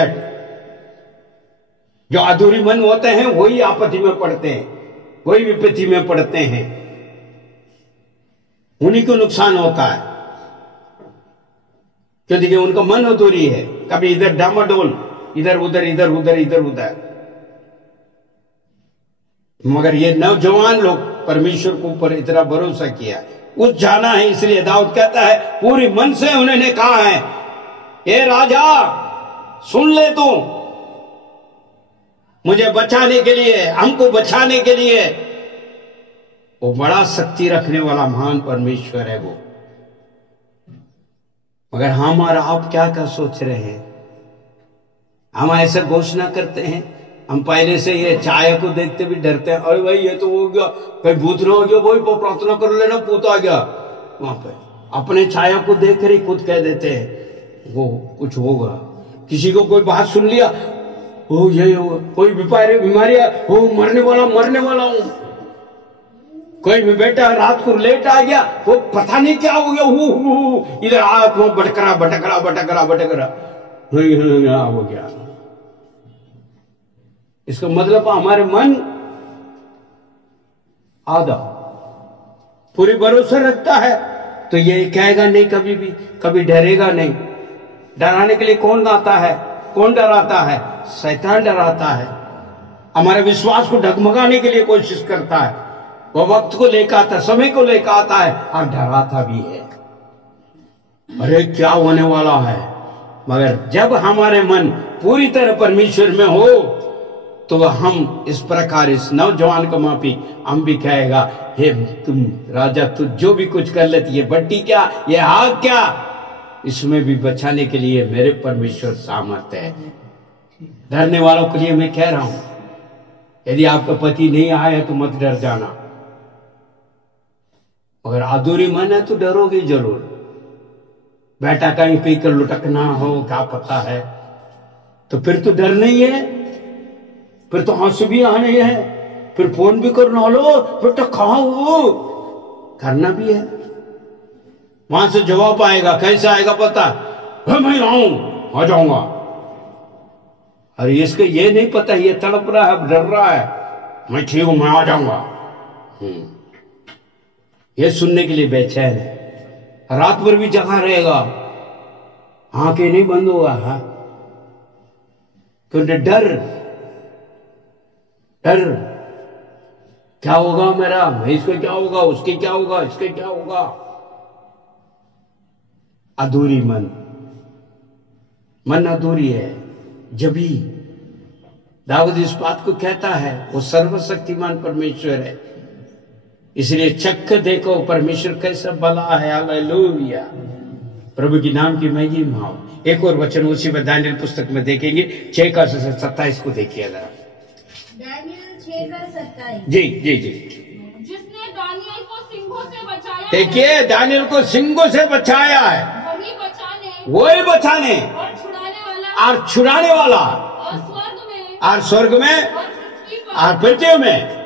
जो अधूरी मन होते हैं वही आपत्ति में पड़ते हैं, वही विपत्ति में पड़ते हैं, उन्हीं को नुकसान होता है, क्योंकि उनका मन अधूरी है। कभी इधर डामाडोल, इधर उधर इधर उधर इधर उधर। मगर ये नौजवान लोग परमेश्वर के ऊपर इतना भरोसा किया, उस जाना है। इसलिए दाऊद कहता है, पूरी मन से उन्होंने कहा है, ए राजा सुन ले तू, मुझे बचाने के लिए, हमको बचाने के लिए। वो बड़ा शक्ति रखने वाला महान परमेश्वर है वो। मगर हमारा आप क्या क्या सोच रहे हैं? हम ऐसे घोषणा करते हैं, हम पहले से ये चाय को देखते भी डरते हैं, अरे भाई ये तो हो गया, कहीं भूत ना हो गया, वही प्रार्थना कर लेना, भूत आ गया। वहां पे अपने छाया को देख कर ही खुद कह देते हैं वो कुछ होगा। किसी को कोई बात सुन लिया, हो ये होगा, कोई बीमारी हो, मरने वाला हूं। कोई भी बेटा रात को लेट आ गया, वो पता नहीं क्या हो गया, इधर आत्मा भटकरा हो गया। इसका मतलब हमारे मन आधा पूरी भरोसा रखता है तो ये कहेगा नहीं, कभी भी कभी डरेगा नहीं। डराने के लिए कौन आता है? कौन डराता है? शैतान डराता है। हमारे विश्वास को डगमगाने के लिए कोशिश करता है। वो वक्त को लेकर आता, समय को लेकर आता है और डराता भी है, अरे क्या होने वाला है। मगर जब हमारे मन पूरी तरह परमेश्वर में हो तो हम इस प्रकार, इस नौजवान को माफी हम भी कहेगा, हे तुम राजा, तू जो भी कुछ कर लेती, ये बट्टी क्या, ये आग क्या, इसमें भी बचाने के लिए मेरे परमेश्वर सामर्थ्य है। डरने वालों के लिए मैं कह रहा हूं, यदि आपका पति नहीं आया तो मत डर जाना। अगर अधूरी मन है तो डरोगे जरूर। बेटा कहीं पीकर लुटकना हो, क्या पता है, तो फिर तो डर नहीं है, फिर तो आंसू भी आने हैं, फिर फोन भी करना, लो बेटा कहाँ हो, करना भी है। वहां से जवाब आएगा, कैसे आएगा पता है? मैं आऊं, आ जाऊंगा। अरे इसको ये नहीं पता, ये तड़प रहा है, डर रहा है, मैं ठीक हूं, मैं आ जाऊंगा। ये सुनने के लिए बेचैन है, रात भर भी जगा रहेगा, आंखें नहीं बंद होगा। क्योंकि डर क्या होगा मेरा, इसको क्या होगा, उसके क्या होगा, इसके क्या होगा। अधूरी मन अधूरी है। जब भी दाऊद इस बात को कहता है, वो सर्वशक्तिमान परमेश्वर है, इसलिए चक्कर देखो परमेश्वर कैसा भला है। हालेलुया। प्रभु की नाम की महिमा हो। एक और वचन उसी में दानियल पुस्तक में देखेंगे, 6:27 को देखिए जरा। दानियल 6:27। जी। जिसने दानियल को सिंहों से बचाया, देखिए दानियल को सिंहों से बचाया है, वही बचाने और छुड़ाने वाला, और स्वर्ग में और पृथ्वी में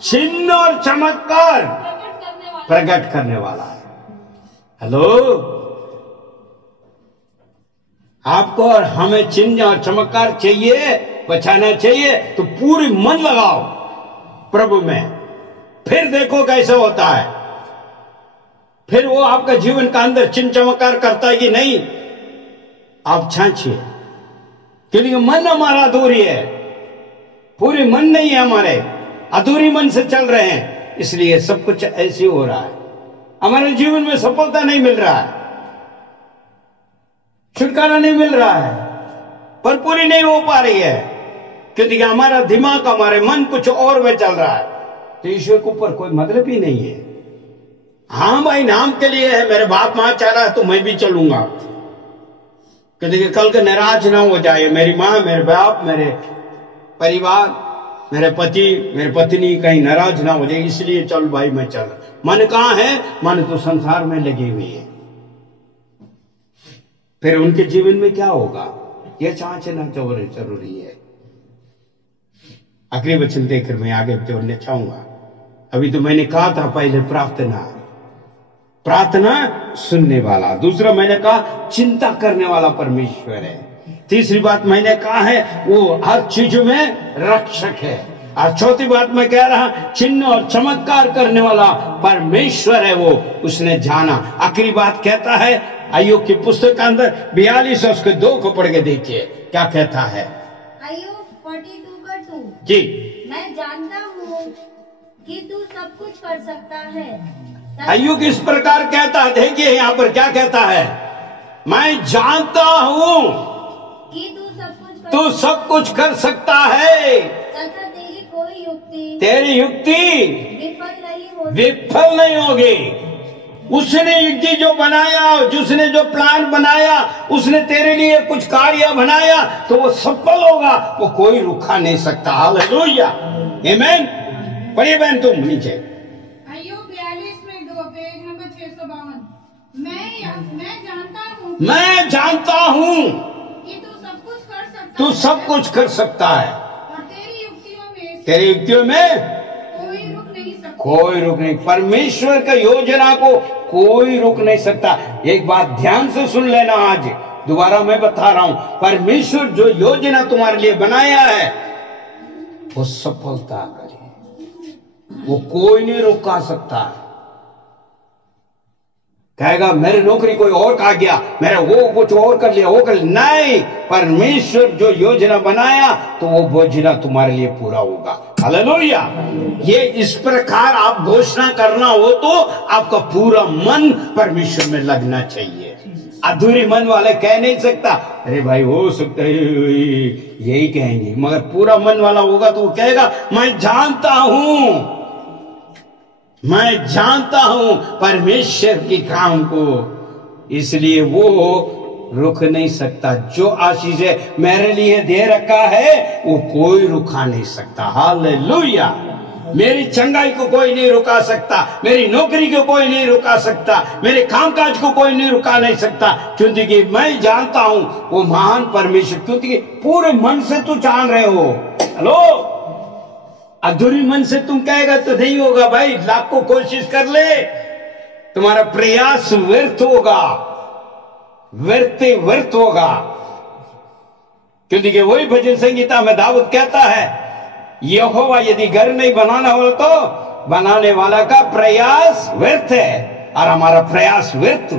चिन्ह और चमत्कार प्रकट करने वाला है। हेलो, आपको और हमें चिन्ह और चमत्कार चाहिए, बचाना चाहिए, तो पूरी मन लगाओ प्रभु में, फिर देखो कैसे होता है। फिर वो आपका जीवन का अंदर चिन्ह चमत्कार करता है कि नहीं, आप छांचिए। क्योंकि मन हमारा अधूरी है, पूरी मन नहीं है हमारे, अधूरी मन से चल रहे हैं, इसलिए सब कुछ ऐसे हो रहा है। हमारे जीवन में सफलता नहीं मिल रहा है, छुटकारा नहीं मिल रहा है, पर पूरी नहीं हो पा रही है, क्योंकि हमारा दिमाग, हमारे मन कुछ और में चल रहा है। तो ईश्वर के ऊपर कोई मतलब ही नहीं है। हाँ भाई, नाम के लिए है, मेरे बाप माँ चाह रहा है तो मैं भी चलूंगा। क्योंकि कल के नाराज ना हो जाए मेरी माँ, मेरे बाप, मेरे परिवार, मेरे पति, मेरे पत्नी कहीं नाराज ना हो जाए, इसलिए चल भाई मैं चल। मन कहाँ है? मन तो संसार में लगी हुई है। फिर उनके जीवन में क्या होगा, यह जांचना जरूरी है। आखिरी वचन देखकर मैं आगे जोड़ना चाहूंगा। अभी तो मैंने कहा था पहले, प्रार्थना सुनने वाला। दूसरा मैंने कहा चिंता करने वाला परमेश्वर है। तीसरी बात मैंने कहा है वो हर चीज में रक्षक है। और चौथी बात मैं कह रहा, चिन्ह और चमत्कार करने वाला परमेश्वर है वो, उसने जाना। आखिरी बात कहता है अय्यूब की पुस्तक के अंदर 42 उसके 2 को पढ़ के देखिए क्या कहता है। अय्यूब 42:2 जी, मैं जानता हूँ कि तू सब कुछ कर सकता है। अय्यूब इस प्रकार कहता है, देखिए यहाँ पर क्या कहता है, मैं जानता हूँ कि तू सब कुछ कर सकता है, तथा तेरी युक्ति विफल नहीं होगी। उसने युक्ति जो बनाया, जिसने जो प्लान बनाया, उसने तेरे लिए कुछ कार्य बनाया तो वो सफल होगा, वो कोई रुका नहीं सकता। हालेलुया, आमीन। पढ़िए बहन तुम नीचे। अय्यूब 42:2 पेज नंबर 652। मैं जानता हूँ कि तू सब कुछ कर सकता है और तेरी युक्तियों में कोई रुक नहीं। परमेश्वर का योजना को कोई रुक नहीं सकता। एक बात ध्यान से सुन लेना, आज दोबारा मैं बता रहा हूं, परमेश्वर जो योजना तुम्हारे लिए बनाया है वो सफलता करे, वो कोई नहीं रुका सकता। कहेगा मेरी नौकरी कोई और खा गया, मेरा वो कुछ और कर लिया, वो कर लिया, नहीं। परमेश्वर जो योजना बनाया तो वो योजना तुम्हारे लिए पूरा होगा। हालेलुया। ये इस प्रकार आप घोषणा करना हो तो आपका पूरा मन परमेश्वर में लगना चाहिए। अधूरी मन वाले कह नहीं सकता, अरे भाई हो सकता है यही कहेंगे, मगर पूरा मन वाला होगा तो वो कहेगा मैं जानता हूं परमेश्वर के काम को, इसलिए वो रुक नहीं सकता। जो आशीष है मेरे लिए दे रखा है वो कोई रुका नहीं सकता। हालेलुया। मेरी चंगाई को कोई नहीं रुका सकता, मेरी नौकरी को कोई नहीं रुका सकता, मेरे कामकाज को कोई नहीं रुका नहीं सकता, क्योंकि मैं जानता हूं वो महान परमेश्वर, क्योंकि पूरे मन से तू जान रहे हो। हेलो, अधूरी मन से तुम कहेगा तो नहीं होगा भाई, लाखों कोशिश कर ले, तुम्हारा प्रयास व्यर्थ होगा, व्यर्थ होगा। क्योंकि वही भजन संगीता में दाऊद कहता है, यहोवा यदि घर नहीं बनाना हो तो बनाने वाला का प्रयास व्यर्थ है, और हमारा प्रयास व्यर्थ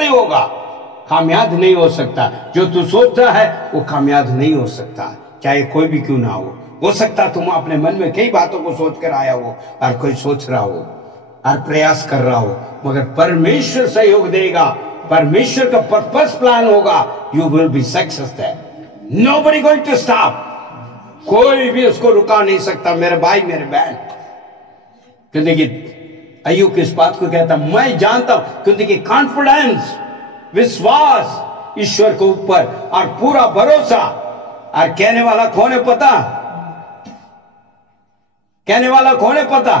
ही होगा, कामयाब नहीं हो सकता। जो तू सोचता है वो कामयाब नहीं हो सकता, चाहे कोई भी क्यों ना हो सकता तुम अपने मन में कई बातों को सोच कर आया हो और कोई सोच रहा हो और प्रयास कर रहा हो, मगर परमेश्वर सहयोग देगा, परमेश्वर का पर्पस प्लान होगा, you will be successful. Nobody going to stop, कोई भी उसको रुका नहीं सकता मेरे भाई मेरे बहन। क्योंकि अय्यूब किस बात को कहता, मैं जानता हूं, क्योंकि कॉन्फिडेंस, विश्वास ईश्वर के ऊपर और पूरा भरोसा। और कहने वाला कौन है पता? कहने वाला कौन है पता?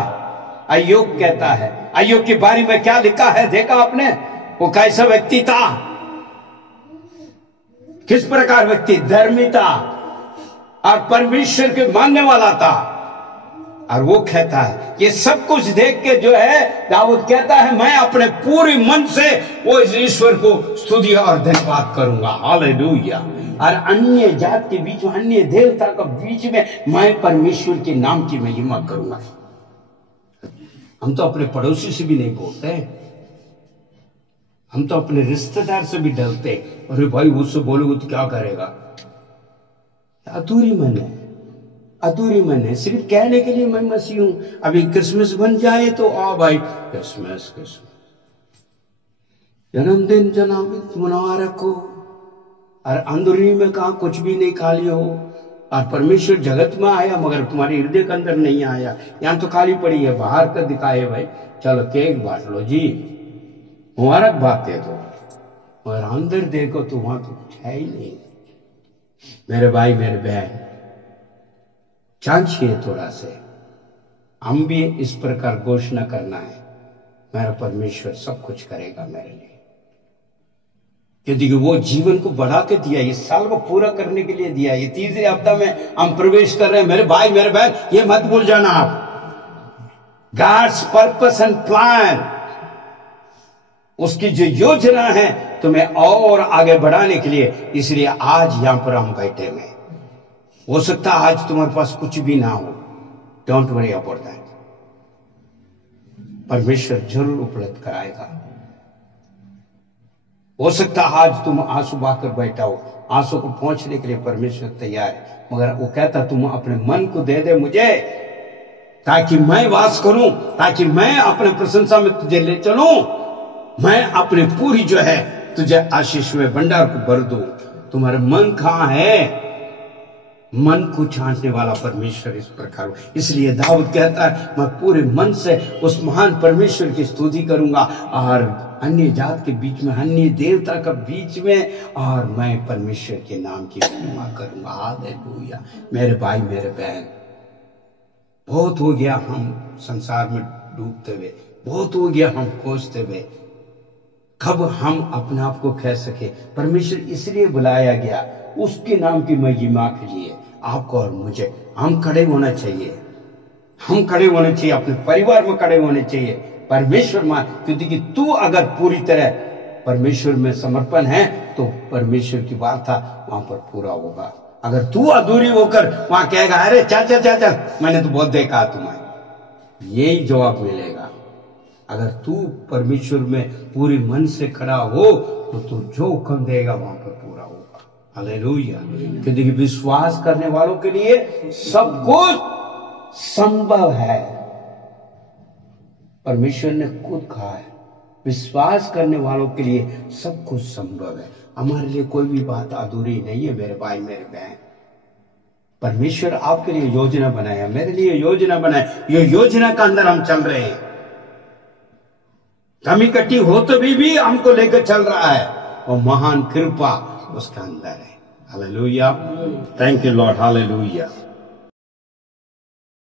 अय्यूब कहता है। अय्यूब के बारे में क्या लिखा है देखा आपने? वो कैसा व्यक्ति था, किस प्रकार व्यक्ति, धर्मी था और परमेश्वर के मानने वाला था। और वो कहता है, ये सब कुछ देख के जो है दाऊद कहता है, मैं अपने पूरे मन से वो ईश्वर को स्तुति और धन्यवाद करूंगा। हालेलुया। और अन्य जात के बीच में, अन्य देवता के बीच में मैं परमेश्वर के नाम की महिमा करूंगा। हम तो अपने पड़ोसी से भी नहीं बोलते, हम तो अपने रिश्तेदार से भी डरते, अरे भाई उससे बोलोगे तो क्या करेगा। अधूरी मन है, अधूरी मन है, सिर्फ कहने के लिए मैं मसीह हूं। अभी क्रिसमस बन जाए तो आ भाई क्रिसमस, जन्मदिन जन्मदिन मना रखो, और अंदरूनी में कहा कुछ भी नहीं खा लियो, और परमेश्वर जगत में आया मगर तुम्हारे हृदय के अंदर नहीं आया। यहाँ तो खाली पड़ी है, बाहर का दिखाए भाई, चलो केक बांट लो जी, मुबारक बात दे दो, और अंदर देखो तो वहां तो कुछ है ही नहीं। मेरे भाई मेरे बहन, जांचिए थोड़ा से, हम भी इस प्रकार घोषणा करना है, मेरा परमेश्वर सब कुछ करेगा मेरे लिए, क्योंकि वो जीवन को बढ़ा के दिया, इस साल को पूरा करने के लिए दिया। ये तीसरे हफ्ता में हम प्रवेश कर रहे हैं मेरे भाई मेरे बहन, ये मत भूल जाना आप। गॉड्स पर्पस एंड प्लान, उसकी जो योजना है तुम्हें और आगे बढ़ाने के लिए, इसलिए आज यहां पर हम बैठे हैं। हो सकता है आज तुम्हारे पास कुछ भी ना हो, डोंट वरी अबाउट दैट, परमेश्वर जरूर उपलब्ध कराएगा। हो सकता है आज तुम आंसू बहाकर बैठा हो, आंसू को पहुंचने के लिए परमेश्वर तैयार है, मगर वो कहता तुम अपने मन को दे दे मुझे, ताकि मैं वास करूं, ताकि मैं अपने प्रशंसा में तुझे ले चलूं, मैं अपनी पूरी जो है तुझे आशीष में भंडार को भर दूं। तुम्हारा मन कहां है? मन को छांटने वाला परमेश्वर इस प्रकार। इसलिए दाऊद कहता है मैं पूरे मन से उस महान परमेश्वर की स्तुति करूंगा, और अन्य जात के बीच में, अन्य देवता के बीच में, और मैं परमेश्वर के नाम की महिमा करूंगा। हालेलुया। मेरे भाई मेरे बहन, बहुत हो गया हम संसार में डूबते हुए, बहुत हो गया हम खोजते हुए, कब हम अपने आप को कह सके? परमेश्वर इसलिए बुलाया गया, उसके नाम की महिमा के लिए आपको और मुझे हम खड़े होना चाहिए, हम खड़े होने चाहिए, अपने परिवार में खड़े होने चाहिए परमेश्वर में, क्योंकि तू अगर पूरी तरह परमेश्वर में समर्पण है तो परमेश्वर की वार्ता वहां पर पूरा होगा। अगर तू अधूरी होकर वहां कहेगा अरे चल चल चल चल, मैंने तो बहुत देखा तुम्हें, यही जवाब मिलेगा। अगर तू परमेश्वर में पूरे मन से खड़ा हो तो तू जो हुक्म देगा वहां पर पूरा होगा। हालेलुया। क्योंकि विश्वास करने वालों के लिए सब कुछ संभव है, परमेश्वर ने खुद कहा है, विश्वास करने वालों के लिए सब कुछ संभव है। हमारे लिए कोई भी बात अधूरी नहीं है मेरे भाई मेरे बहन। परमेश्वर आपके लिए योजना बनाया, मेरे लिए योजना बनाया, ये योजना का अंदर हम चल रहे हैं। कमी कटी हो तो भी हमको लेकर चल रहा है, और महान कृपा उसके अंदर है। Hallelujah. Thank you Lord. Hallelujah.